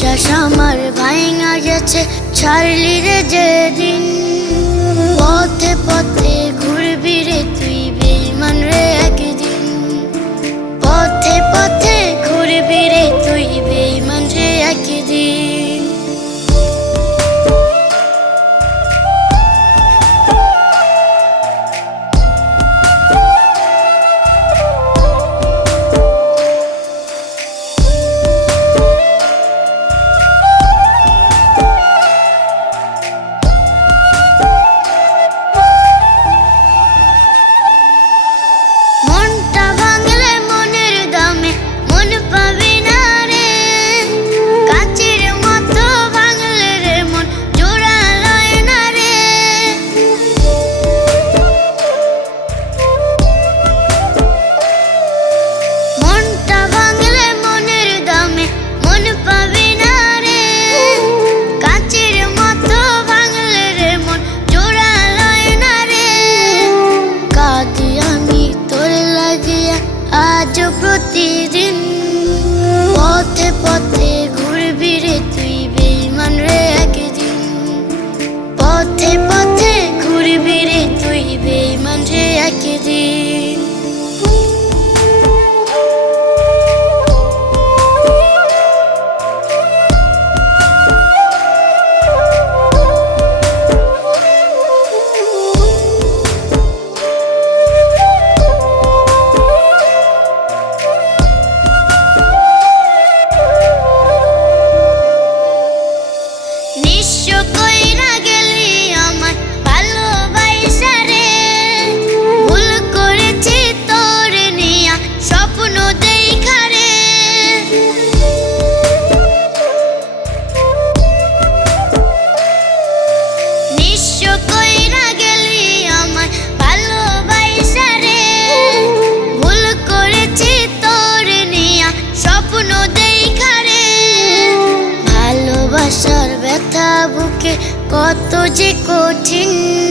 বিশ্বাস আমার ভাঙা গেছে ছাড়লি রে যেদিন। পথে পথে ঘুরবি রে তুই বেঈমান রে একদিন। পথে পথে ঘুরবি রে তুই বেঈমান রে একদিন। আজ প্রতিদিন পথে পথে ঘুরবি রে তুই বেঈমান রে একদিন। পথে পথে ঘুরবি রে তুই বেঈমান রে একদিন। ভালোবাসার ব্যথা বুকে কত যে কঠিন।